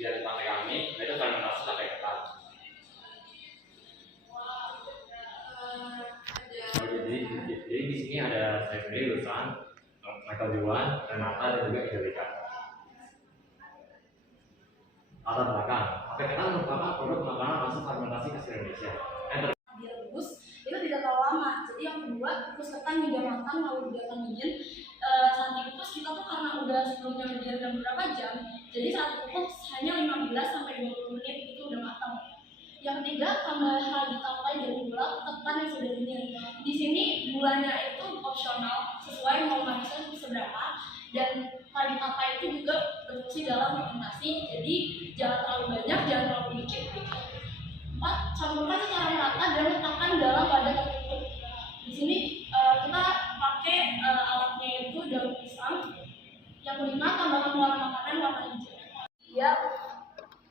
biar di pantai kami itu fermentasi sampai ketan. Jadi di sini ada saya sendiri lulusan Michael Juan, Renata dan juga Angelika. Latar belakang, tape ketan merupakan produk makanan hasil fermentasi khas Indonesia. Direbus itu tidak terlalu lama. Jadi yang kedua, rebus ketan hingga matang lalu dibiarkan dingin. Saat dikukus kita tuh karena udah sebelumnya dibiarkan beberapa jam, jadi saat dikukus hanya 15 sampai 20 menit itu udah matang. Yang ketiga, tambahan ditambah dari gula ketan yang sudah dingin. Di sini gulanya itu opsional sesuai mau manisnya seberapa, dan kari tapa itu juga berfungsi dalam fermentasi. Jadi jangan terlalu banyak, jangan terlalu dikit. 4. Campurkan secara merata dan letakkan dalam wadah tertutup. Di sini kita pakai alatnya itu daun pisang. Yang kelima, tambahkan warna makanan warna hijau. Biar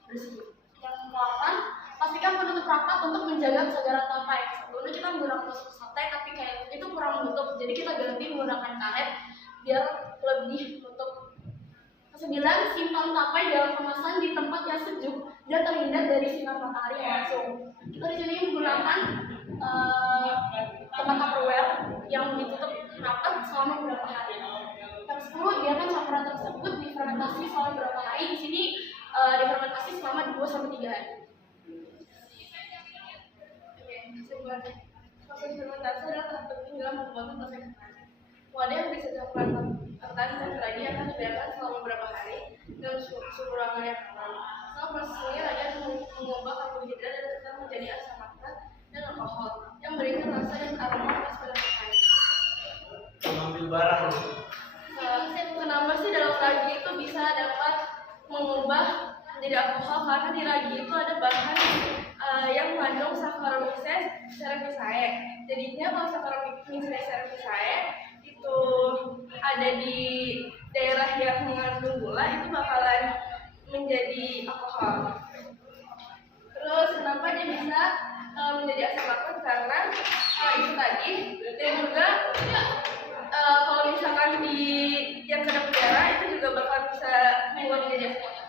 bersih. Yang ke-8, pastikan penutup rapat untuk menjaga kesegaran tapai. Sebelumnya kita menggunakan tusuk sate, tapi kayak itu kurang menutup. Jadi kita ganti menggunakan karet biar lebih menutup. 9. Simpan tapai dalam kemasan di tempat yang sejuk dan terhindar dari sinar matahari langsung. Kita di sini menggunakan tempat Tupperware yang ditutup rapat selama beberapa hari. Yang 10. Biarkan campuran tersebut difermentasi selama beberapa hari. Di sini difermentasi selama 2-3 hari. Proses fermentasi adalah tahap penting dalam pembuatan tape ketan. Wadah yang bisa campuran ketan dan ragi akan dibiarkan selama beberapa hari dalam suhu ruangan yang aman. Setelah proses ini, ragi akan mengubah karbohidrat dan ketan menjadi asam laktat dan alkohol yang memberikan rasa dan aroma khas pada makanan. Mengambil barang. Kenapa sih dalam ragi itu bisa dapat mengubah menjadi alkohol? Karena di ragi itu ada bahan yang mengandung Saccharomyces cerevisiae. Jadinya kalau Saccharomyces cerevisiae itu ada di daerah yang mengandung gula, itu bakalan menjadi alkohol. Terus kenapa dia bisa menjadi asam laktat? Karena itu tadi, dan juga kalau misalkan di yang kedap darah itu juga bakal bisa membuat menjadi asam laktat.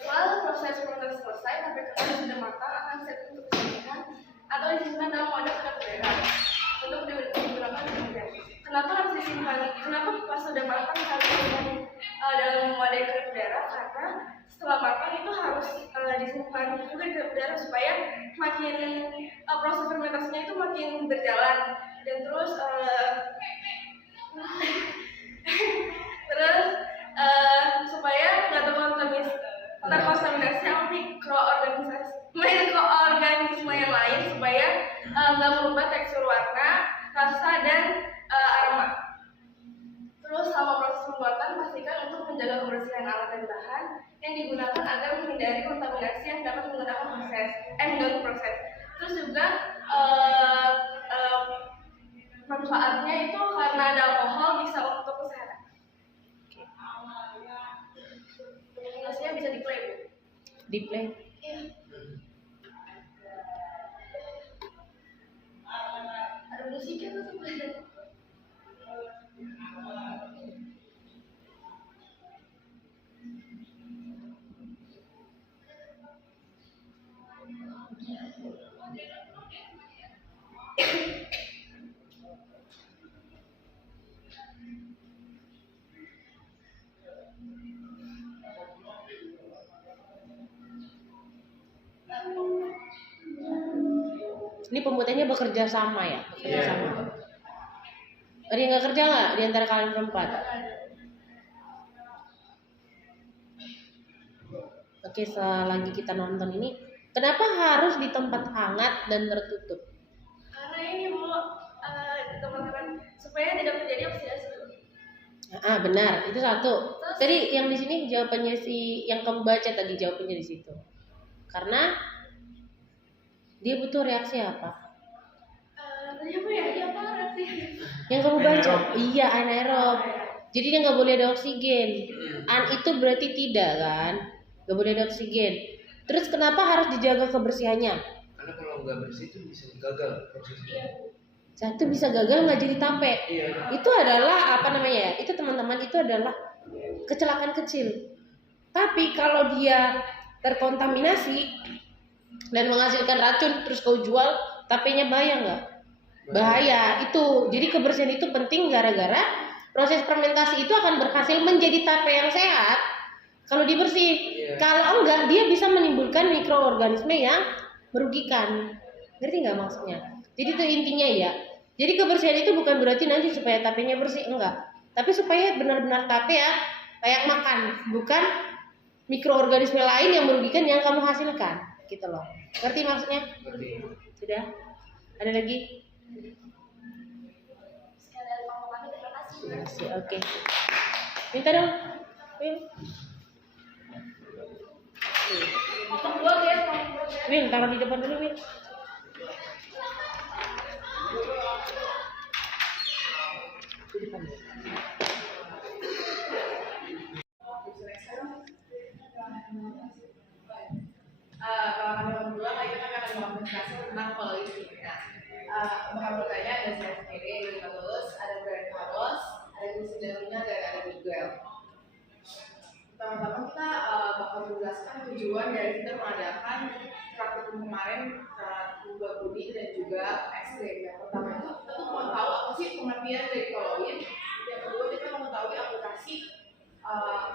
Setelah proses fermentasi selesai, tape ketan sudah matang akan siap untuk disajikan atau disimpan dalam wadah kedap darah untuk digunakan kemudian. Kenapa harus disimpan? Kenapa pas sudah matang harus disimpan dalam wadah kedap darah? Karena setelah matang itu harus disimpan juga di kedap darah supaya makin proses fermentasinya itu makin berjalan, dan terus supaya nggak terkontaminasi sama mikroorganisme yang lain, supaya nggak merubah tekstur warna, rasa, dan aroma. Terus selama proses pembuatan, pastikan untuk menjaga kebersihan alat dan bahan yang digunakan agar menghindari kontaminasi yang dapat mengganggu proses. Terus juga manfaatnya itu karena ada alkohol bisa untuk kesehatan. Hasilnya bisa di-play, Bu. Di-play? Iya. Ada musiknya tuh sebenarnya. Ini pembuatannya bekerja sama ya? Bekerja sama. Ada yang nggak kerja nggak di antara kalian berempat? Oke, selagi kita nonton ini, kenapa harus di tempat hangat dan tertutup? Karena ini mau teman-teman supaya tidak terjadi oksidasi. Benar, itu satu. Tadi yang di sini jawabannya yang kamu baca tadi jawabannya di situ. Karena dia butuh reaksi apa? Tadi apa ya? Dia apa reaksi? Yang kamu baca? Iya, anaerob. Jadi dia nggak boleh ada oksigen. Itu berarti tidak kan? Nggak boleh ada oksigen. Terus kenapa harus dijaga kebersihannya? Karena kalau nggak bersih itu bisa gagal prosesnya. Satu bisa gagal nggak jadi tape. Iya. Itu adalah apa namanya ya? Itu teman-teman itu adalah kecelakaan kecil. Tapi kalau dia terkontaminasi dan menghasilkan racun terus kau jual, tapenya bahaya nggak? Bahaya itu. Jadi kebersihan itu penting gara-gara proses fermentasi itu akan berhasil menjadi tape yang sehat kalau dibersih. Kalau enggak, dia bisa menimbulkan mikroorganisme yang merugikan. Ngerti nggak maksudnya? Jadi itu intinya ya. Jadi kebersihan itu bukan berarti nanti supaya tapenya bersih, enggak. Tapi supaya benar-benar tape ya kayak makan, bukan mikroorganisme lain yang merugikan yang kamu hasilkan, gitu loh. Ngerti maksudnya? Sudah? Ada lagi? Sekian dari paparannya, terima kasih. Oke. Minta dong. Will. Potong dua ya. Will, taruh di depan dulu, Will. Di depan. Kalau kami berdua, kita akan mengomunikasi tentang polusi. Bakal bertanya ada saya sendiri, Lina Lulus, ada Brian Carlos, ada Lucy Dalunya, dan ada Miguel. Pertama-tama kita bakal menjelaskan tujuan dari kita mengadakan praktikum kemarin buat Budi dan juga ekstrim. Yang pertama itu kita tuh mau tahu apa sih pengertian dari koloid. Yang kedua kita mau tahu aplikasi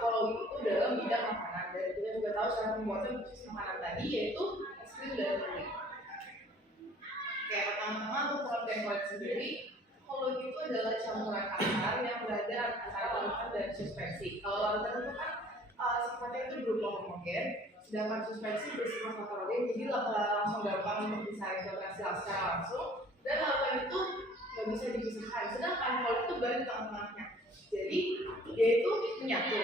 koloid itu dalam bidang makanan. Dan kita juga tahu cara pembuatan khusus makanan tadi yaitu ekstrim dan Budi. Oke, pertama-tama untuk pengertian koloid sendiri, koloid itu adalah campuran kasar yang berada antara larutan dan suspensi. Kalau larutan itu kan sifatnya itu berupa homogen, sedangkan suspensi bersifat heterogen, jadi langsung gampang untuk disintegrasi secara langsung, dan larutan itu nggak bisa dipisahkan. Sedangkan koloid itu berada di tengah-tengahnya, jadi dia itu menyatu.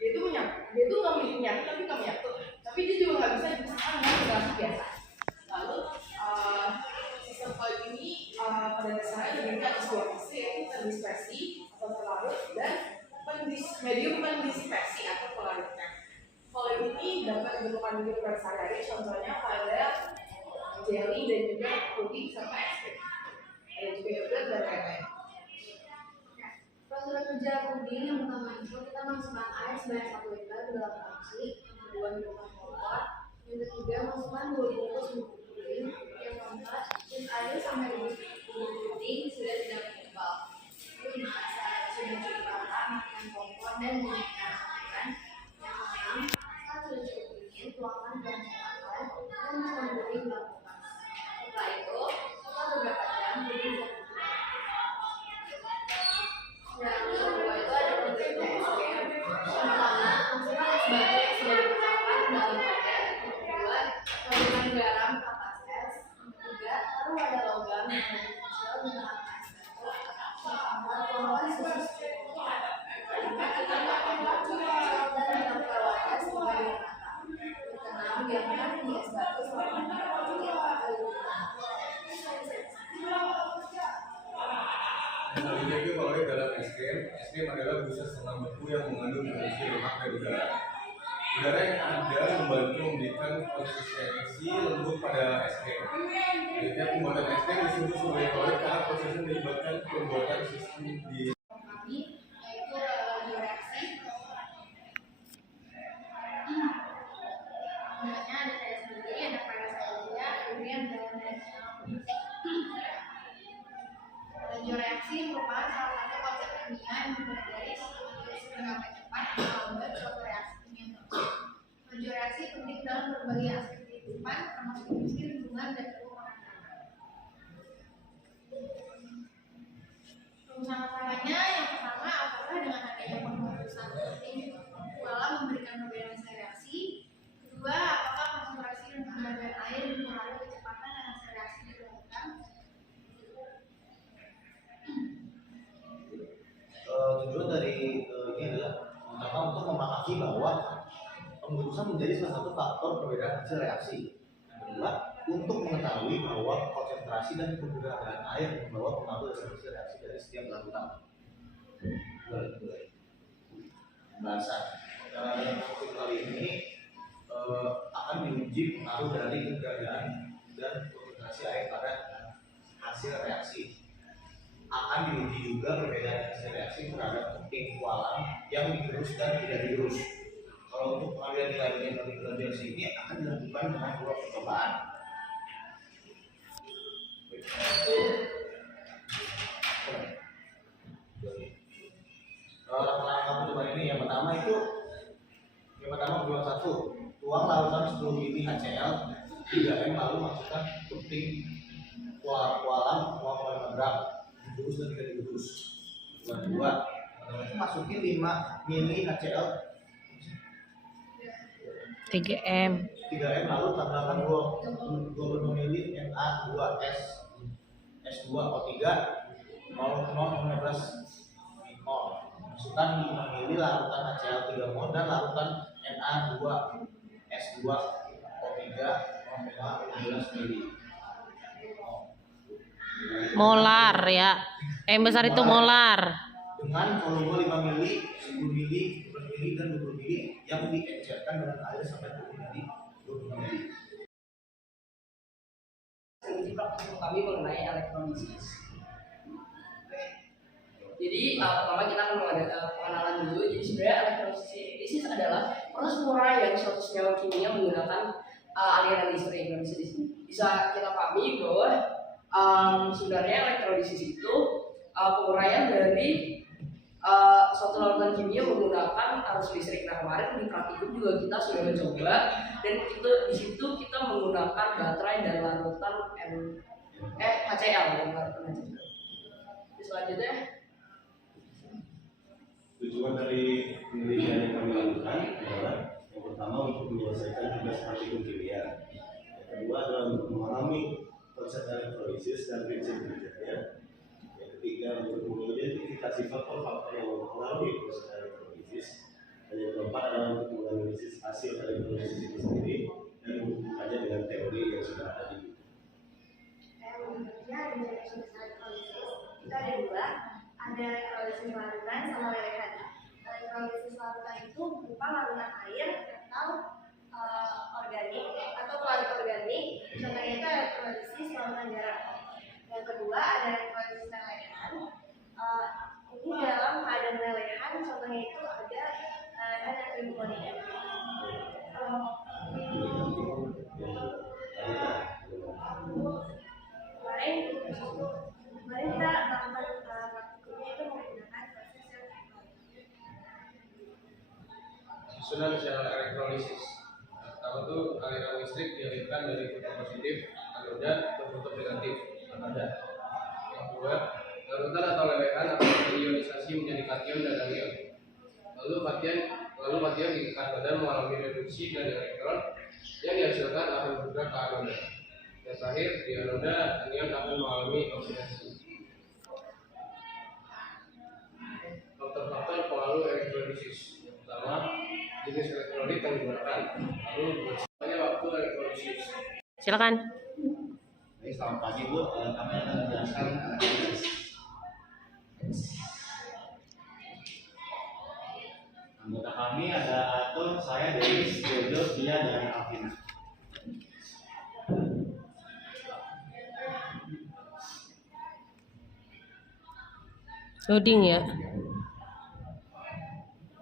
Dia itu nggak menyatu, tapi nggak menyatu. Tapi dia juga nggak bisa dipisahkan dengan segala biasa. Lalu sistem koloid ini pada dasarnya terdiri atas dua fase, yaitu terdispersi atau terlarut dan medium pendispersi atau polarita. Koloid ini dapat ditemukan di kehidupan sehari-hari, contohnya pada jelly dan juga puding serta es krim. Ada juga yogurt dan lain-lain. Prosedur kerja puding yang pertama itu kita masukkan air sebanyak 1 liter ke dalam panci, yang kedua hidupkan kompor, yang ketiga masukkan 2 bungkus bubuk puding, yang keempat tumis air sampai bubuk puding sudah tidak mengembal. Kelima, saat sudah cukup rata, matikan kompor dan menggunakan campuran. Yang keenam, saat sudah cukup dingin, tuangkan dalam cetakan dan masukkan puding dalam kulkas. Setelah itu, setelah beberapa jam, puding bisa yang kedua itu ada bentuk es krim. Pertama, masukkan es batu yang sudah dipecahkan dalam wadah. Yang kedua, tambahkan garam ke atas es. Yang ketiga, taruh wadah logam yang lebih kecil di tengah es batu. Yang keempat, tuangkan susu secukupnya. Yang kelima, dan ditambahkan wadah sampai rata. Yang keenam, diamkan di es batu selama 3 kali lipat. Selanjutnya itu koloid dalam es krim adalah busa setengah beku yang mengandung nutrisi lemak dan udara. Udara yang ada membantu memberikan konsistensi lembut pada es krim. Selanjutnya pembuatan es krim disebut sebagai koloid karena prosesnya melibatkan pembuatan sistem di Kami yaitu reaksi. Namanya ada saya sendiri, ada para saya, kemudian dan reaksi merupakan salah satu konsep kimia yang mempelajari seberapa cepat atau lambat suatu reaksi kimia tersebut. Reaksi penting dalam berbagai aspek kehidupan, termasuk industri, lingkungan, dan keuangan. Rumusan masalahnya yang pertama, apakah dengan adanya penghapusan penting dalam memberikan perbedaan reaksi? Kedua, apakah konsentrasi dan keberadaan air mempengaruhi kecepatan dan hasil reaksi dilakukan? Tujuan dari ini adalah pertama untuk memahami bahwa pembusukan menjadi salah satu faktor perbedaan hasil reaksi. Yang kedua, untuk mengetahui bahwa konsentrasi dan keberadaan air membawa pengaruh dari hasil reaksi dari setiap larutan. Pembahasan untuk kali ini akan diuji pengaruh dari keberadaan dan konsentrasi air pada hasil reaksi. Akan diuji juga perbedaan hasil reaksi terhadap puting kualang yang digerus dan tidak digerus. Kalau untuk pengambilan nilai nitrogenasi ini akan dilakukan dengan 2 percobaan. Langkah percobaan ini yang pertama percobaan 1, tuang larutan 10 ml HCl 3M lalu masukkan puting kualang 0,5 gram, digerus dan tidak digerus. Percobaan 2, masukin 5 ml HCl 3M 3M lalu tambahkan 25 ml Na2S S2O3 0,15 mol. Masukkan 5 ml larutan HCl 3 mol dan larutan Na2S2O3 0,15 ml. molar ya. Besar itu molar. Dengan volume 5 ml, 10 ml, 10 ml dan 20 ml yang diencerkan dengan air sampai 20 ml. Jadi praktik kami mengenai elektrolisis. Jadi pertama kita akan mengadakan pengenalan dulu. Jadi sebenarnya elektrolisis adalah proses penguraian suatu senyawa kimia menggunakan aliran listrik. Bisa kita pahami bahwa sebenarnya elektrolisis itu penguraian dari suatu larutan kimia menggunakan arus listrik. Nah, kemarin di praktikum juga kita sudah mencoba dan di situ kita menggunakan baterai dan larutan HCl dan larutan HCl. Selanjutnya, tujuan dari penelitian yang kami lakukan adalah yang pertama untuk menyelesaikan tugas praktikum kimia, yang kedua adalah untuk memahami konsep elektrolisis dan prinsip kerjanya, yang ketiga untuk mengidentifikasi faktor-faktor yang mempengaruhi proses elektrolisis, dan yang keempat adalah untuk menganalisis hasil elektrolisis itu sendiri dan menghubungkannya dengan teori yang sudah ada di buku. Ada jenis elektrolisis itu ada 2, ada elektrolisis larutan sama lelehan. Elektrolisis larutan itu berupa larutan air atau organik atau pelarut organik. Contohnya itu elektrolisis larutan garam. Yang kedua ada elektrolisis lelehan. Ini dalam keadaan lelehan, contohnya itu ada natrium klorida. Kemarin kita melakukan praktikumnya itu menggunakan proses Susunan sel elektrolisis. Pertama itu aliran listrik dialirkan dari kutub positif anoda ke kutub negatif anoda. Yang kedua, larutan atau lelehan akan diionisasi menjadi kation dan anion. Lalu kation di katoda mengalami reduksi dan elektron yang dihasilkan akan bergerak ke anoda. Dan terakhir di anoda anion akan mengalami oksidasi. Faktor-faktor pengaruh elektrolisis. Yang pertama, jenis elektrolit yang digunakan. Lalu berapa waktu elektrolisis. Silakan. Selamat pagi Bu, kami akan menjelaskan elektrolisis. Anggota kami ada Atul, saya, Denis, Jojo, Dia, dan Alvina. Loading ya.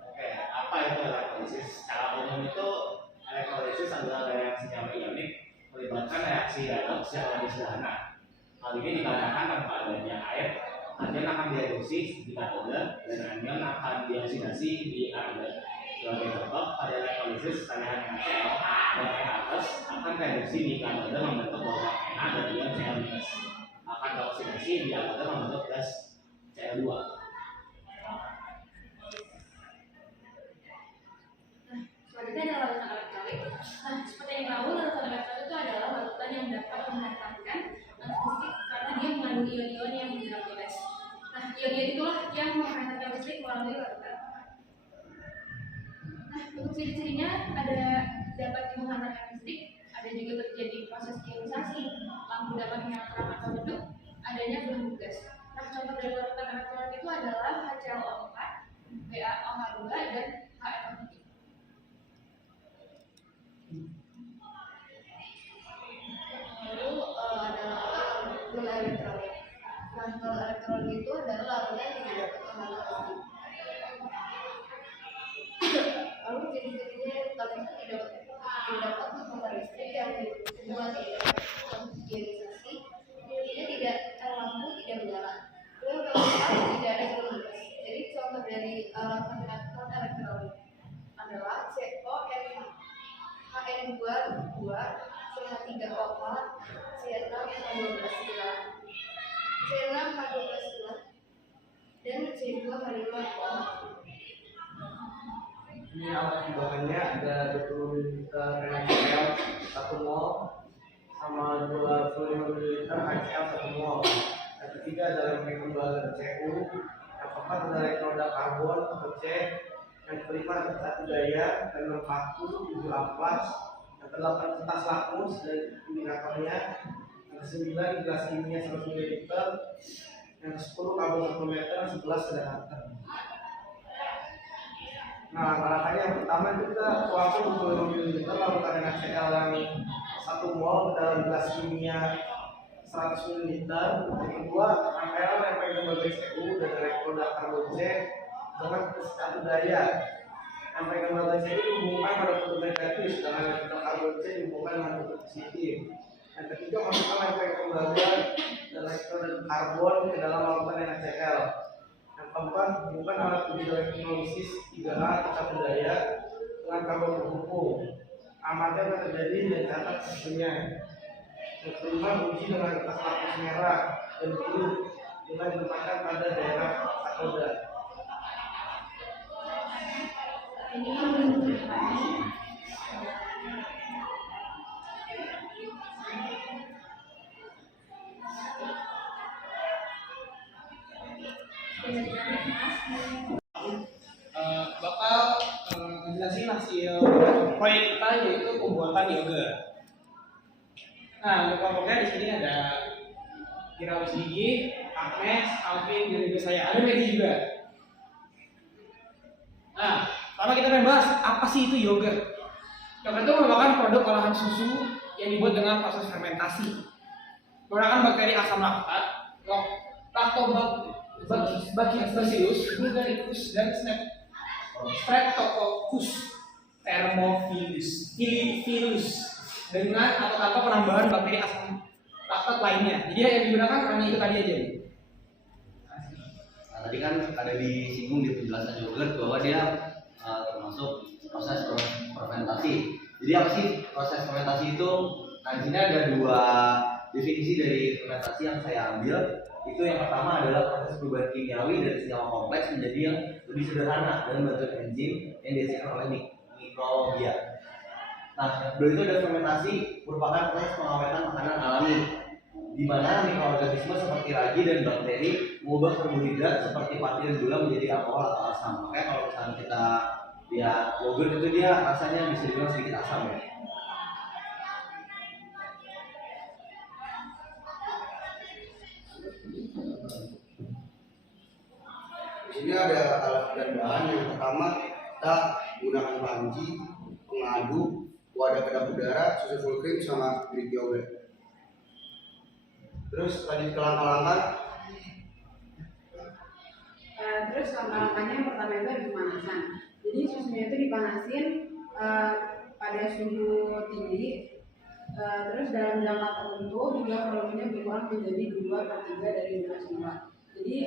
Oke, apa itu elektrolisis? Secara umum itu elektrolisis adalah reaksi senyawa ionik melibatkan reaksi redoks yang lebih sederhana. Hal ini dikarenakan tanpa adanya air, anion akan direduksi di katoda dan anion akan dioksidasi di anoda. Sebagai contoh, pada elektrolisis lelehan NaCl dan Na+ akan reduksi di katoda membentuk bauran Na dan ion Cl-, akan dioksidasi di anoda membentuk gas Cl2. Selanjutnya adalah larutan elektrolit. Nah, seperti yang tahu, larutan elektrolit itu adalah larutan yang dapat menghantarkan listrik karena dia mengandung ion-ion yang bebas. Nah, ion-ion itulah yang menghantarkan listrik melalui larutan. Nah, untuk ciri-cirinya ada dapat menghantarkan listrik, ada juga terjadi proses ionisasi, lampu dapat menyala terang atau redup, adanya belenggu gas. Nah, contoh dari larutan elektrolit itu adalah HClO4, BaOH2, dan HNO3. Lalu adalah gel elektrolit. Nah, gel elektrolit itu adalah larutan yang tidak dapat menghantar listrik. terdapat karakteristik yang membuat higienisasi intinya tidak terlampu tidak berjalan. Lalu keempat tidak ada jalur gas. Jadi contoh dari konsentrat elektrolit adalah CON2 CH3O4 C6H12 dan C2H5O. Ini alat bahannya ada 20 liter NaCl 1 mol sama 25 ml HCl 1 mol. Yang ketiga adalah pembagian CU. Yang keempat adalah elektroda karbon atau C. Yang kelima satu daya dan 6 paku 7 ampas. Yang kedelapan kertas lakmus dan indikatornya. Yang kesembilan gelas kimia 100 ml. Yang ke-10 kabel 1 meter 11 diameter. Nah, langkah-langkahnya yang pertama itu kita tuangkan 25 ml lalu tarik NaCl yang 1 mol ke dalam gelas kimia 100 ml. Yang kedua, rangkaian lempeng lembaga CU dan elektroda karbon C dengan satu daya. Lempeng lembaga CU dihubungkan pada kutub negatif, sedangkan elektroda karbon C dihubungkan dengan kutub positif. Yang ketiga, masukkan lempeng lembaga dan elektroda karbon ke dalam lautan NaCl. Yang keempat, hubungkan alat uji elektrolisis 3A tetap daya dengan kabel penghubung. Amati apa terjadi dan catat hasilnya. Yang kelima, uji dengan kertas lakmus merah dan biru dengan diletakkan pada daerah katoda. Bakal ngejelasin hasil proyek kita yaitu pembuatan yogurt. Nah, untuk kelompoknya di sini ada Kiraus Gigi, Agnes, Alvin, dan juga saya. Ada Megi juga. Nah, pertama kita akan bahas apa sih itu yogurt. Yogurt itu merupakan produk olahan susu yang dibuat dengan proses fermentasi menggunakan bakteri asam laktat, Lactobacillus bulgaricus dan Streptococcus thermophilus dengan atau tanpa penambahan bakteri asam laktat lainnya. Jadi yang digunakan hanya itu tadi aja. Nah, tadi kan ada disinggung di penjelasan yogurt bahwa dia termasuk proses fermentasi. Jadi apa sih proses fermentasi itu? Nah, di sini ada dua definisi dari fermentasi yang saya ambil. Itu yang pertama adalah proses perubahan kimiawi dari senyawa kompleks menjadi yang lebih sederhana dengan bantuan enzim yang dihasilkan oleh mikrobia. Nah, kedua itu ada fermentasi merupakan proses pengawetan makanan alami di mana mikroorganisme seperti ragi dan bakteri mengubah karbohidrat seperti pati dan gula menjadi alkohol atau asam. Makanya kalau misalnya kita lihat yogurt itu dia rasanya bisa dibilang sedikit asam ya. Di sini ada alat dan bahan. Yang pertama kita gunakan panci, pengaduk, wadah kedap udara, susu full cream sama Greek yogurt. Terus lanjut ke langkah-langkah. Terus langkah-langkahnya yang pertama itu ada pemanasan. Jadi susunya itu dipanasin pada suhu tinggi. Terus dalam jangka tertentu juga volumenya berkurang menjadi 2/3 dari durasi semula. Jadi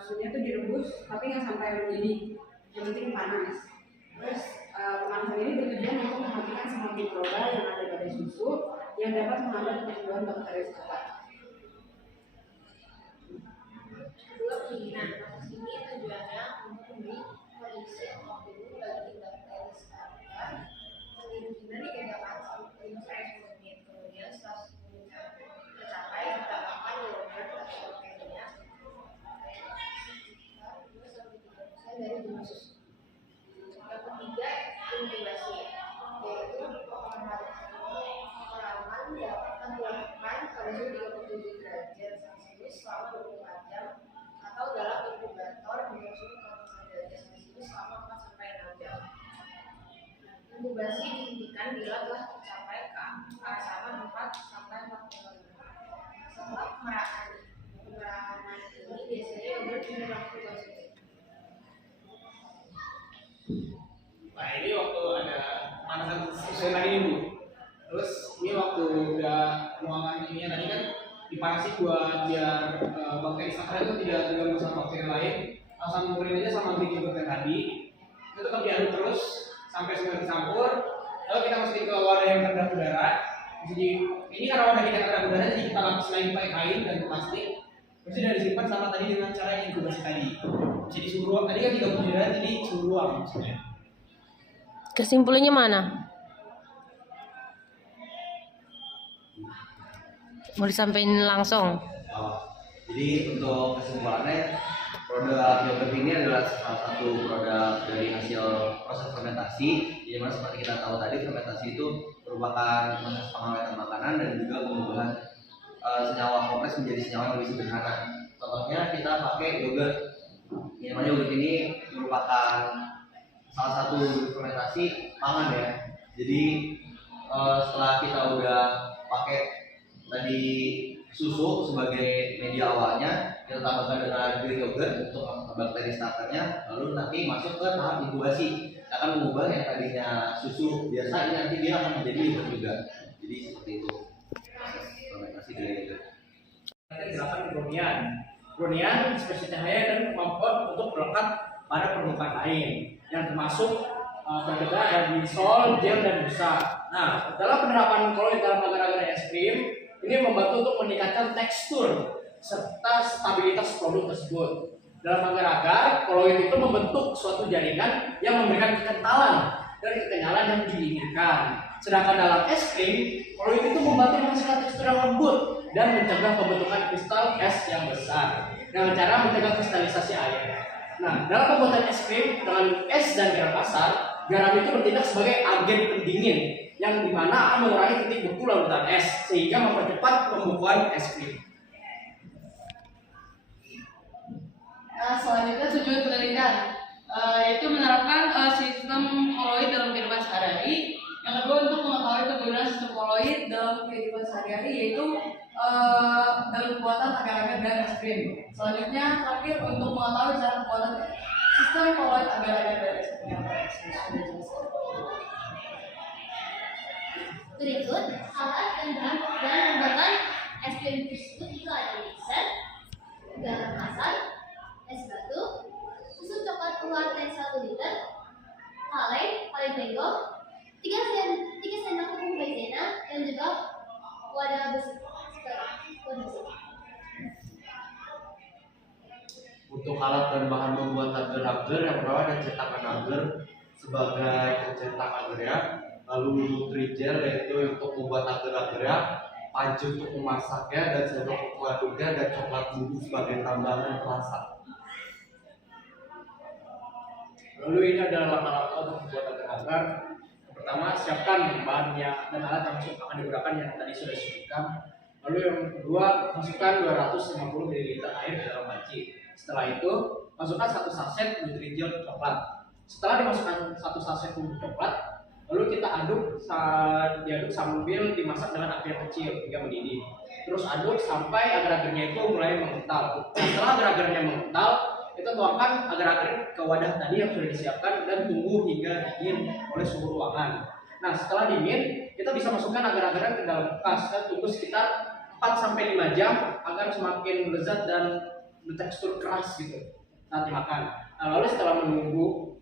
susunya itu direbus tapi nggak sampai mendidih, yang penting panas. Terus pemanasan ini bertujuan untuk mematikan semua mikroba yang ada pada susu yang dapat menghambat pertumbuhan bakteri setempat. Nah, proses ini tujuannya untuk memberi kondisi optimum bagi bakteri setempat. Kemungkinan dibedakan sampai 5 menit. Kemudian setelah suhu tercapai, ditambahkan yogurt atau proteinnya sekitar 2-3% dari jumlah susu. Yang ketiga, inkubasi, yaitu pengolahan dapat dilakukan pada suhu 37 derajat Celcius selama 24 jam atau dalam inkubator dengan suhu 45 derajat Celcius selama 4-6 jam. Inkubasi dihentikan bila telah tercapai keasaman 4-45. Setelah pemerahan ini biasanya yogurt berlaku konsumsi. Nah, ini waktu ada pemanasan sesuai tadi nih Bu. Terus ini waktu udah ruangan ini tadi kan dipanasi buat biar bakteri sakral itu tidak terganggu sama bakteri lain. Langsung ngumpulin aja sama biji yogurt tadi. Itu tetap diaduk terus sampai semua tercampur. Lalu kita masukin ke wadah yang terendam udara. Jadi ini karena wadah kita terendam udara, jadi kita lapis lagi pakai kain dan plastik. Terus sudah disimpan sama tadi dengan cara yang inkubasi tadi. Jadi suhu ruang tadi kan 30 derajat, jadi suhu ruang maksudnya. Kesimpulannya mana? Mau disampaikan langsung? Jadi untuk kesimpulannya, produk yogurt ini adalah salah satu produk dari hasil proses fermentasi. Di mana seperti kita tahu tadi, fermentasi itu merupakan proses pengawetan makanan dan juga pengubahan senyawa kompleks menjadi senyawa yang lebih sederhana. Contohnya kita pakai yogurt. Yang mana yogurt ini merupakan salah satu fermentasi pangan ya. Jadi setelah kita udah pakai tadi susu sebagai media awalnya, kita tambahkan dengan Greek yogurt untuk bakteri starternya, lalu nanti masuk ke tahap inkubasi. Akan mengubah yang tadinya susu biasa, ini nanti dia akan menjadi yogurt juga. Jadi seperti itu proses fermentasi dari yogurt. Gerakan brownian. Brownian spesies cahaya dan kemampuan untuk melekat pada permukaan lain, yang termasuk berbeda dari sol, gel, dan busa. Nah, dalam penerapan koloid dalam agar-agar es krim, ini membantu untuk meningkatkan tekstur serta stabilitas produk tersebut. Dalam agar-agar, koloid itu membentuk suatu jaringan yang memberikan kekentalan dan kekenyalan yang diinginkan. Sedangkan dalam es krim, koloid itu membantu menghasilkan tekstur yang lembut dan mencegah pembentukan kristal es yang besar dengan cara mencegah kristalisasi air. Nah, dalam pembuatan es krim dengan es dan garam kasar, garam itu bertindak sebagai agen pendingin yang dimana akan mengurangi titik beku larutan es sehingga mempercepat pembukuan es krim. Nah, selanjutnya tujuan penelitian yaitu menerapkan sistem koloid dalam kehidupan sehari-hari. Yang kedua, untuk mengetahui kegunaan sistem koloid dalam kehidupan sehari-hari yaitu dalam pembuatan agar-agar dan es krim. Selanjutnya, terakhir untuk mengetahui cara pembuatan sistem koloid agar-agar dan es krim. Berikut alat dan bahan pembuatan es krim tersebut itu ada mixer, garam kasar, es batu, susu coklat UHT 1 liter, kaleng bengkok, 3 sendok tepung maizena, dan juga wadah besi. Untuk alat dan bahan membuat agar-agar, yang pertama ada cetakan agar sebagai pencetakan agar, lalu nutrijel yaitu untuk membuat agar-agar, panci untuk memasaknya, dan sendok untuk mengaduknya, dan coklat bubuk sebagai tambahan rasa. Lalu ini adalah alat untuk membuat agar-agar. Pertama, siapkan bahannya dan alat yang akan digunakan yang tadi sudah disebutkan. Lalu yang kedua, masukkan 250 ml air ke dalam panci. Setelah itu, masukkan 1 saset nutrijel coklat. Setelah dimasukkan 1 saset bubuk coklat, lalu kita diaduk sambil dimasak dengan api yang kecil hingga mendidih. Terus aduk sampai agar-agarnya itu mulai mengental. Setelah agar-agarnya mengental, kita tuangkan agar-agar ke wadah tadi yang sudah disiapkan dan tunggu hingga dingin oleh suhu ruangan. Nah, setelah dingin, kita bisa masukkan agar-agar ke dalam kulkas dan tunggu sekitar 4-5 jam agar semakin lezat dan bertekstur keras gitu saat dimakan. Nah, lalu setelah menunggu,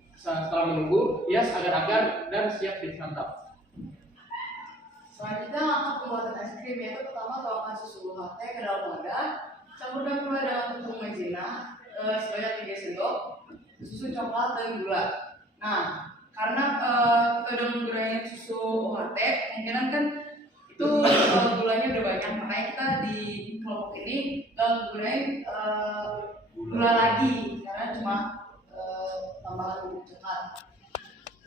hias agar-agar dan siap disantap. Selanjutnya, langkah pembuatan es krim yaitu pertama tuangkan susu UHT ke dalam wadah, campurkan pula dengan tepung maizena sebanyak 3 sendok, susu coklat dan gula. Nah, karena kita udah menggunakan susu UHT, kemungkinan kan itu gulanya udah banyak, makanya kita di kelompok ini nggak menggunakan gula lagi karena cuma tambahan bubuk coklat.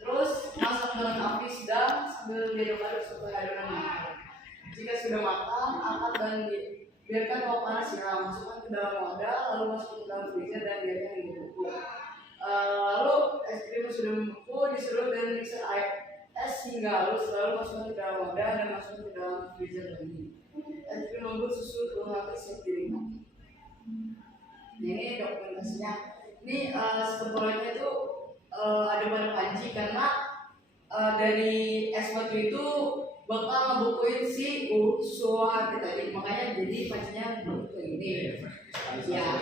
Terus masak dengan api sedang sambil diaduk-aduk sampai adonan matang. Jika sudah matang, angkat dan biarkan uap panas siram. Masukkan ke dalam wadah, lalu masukkan ke dalam freezer dan biarkan membeku. Lalu es krim sudah membeku, diserut dan mixer air es hingga halus, lalu masukkan ke dalam wadah dan masukkan ke dalam freezer lagi. Es krim lembut susu UHT siap dinikmati. Ini dokumentasinya. Ini sistem koloidnya itu ada pada panci karena dari es batu itu bakal ngebukuin si susu hati tadi, makanya jadi pancinya bentuk ini. Ya,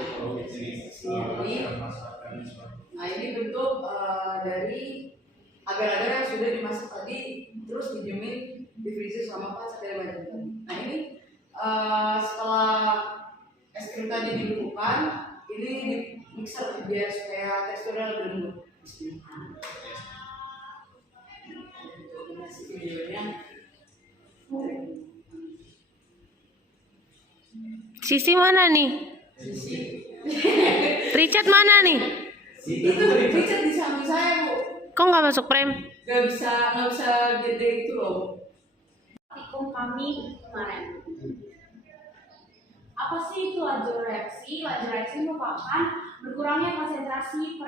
ini. Nah ini bentuk dari agar-agar yang sudah dimasak tadi, terus didiemin di freezer selama 4 sampai 5 jam. Nah ini setelah es krim tadi dibekukan, ini di mixer biar supaya teksturnya lebih lembut. Masih videonya. Sisi mana nih? Sisi. Richard mana nih? Itu Richard di samping saya, Bu. Kok nggak masuk frame? Nggak bisa gede gitu loh. Praktikum kami kemarin. Apa sih itu laju reaksi? Laju reaksi merupakan berkurangnya konsentrasi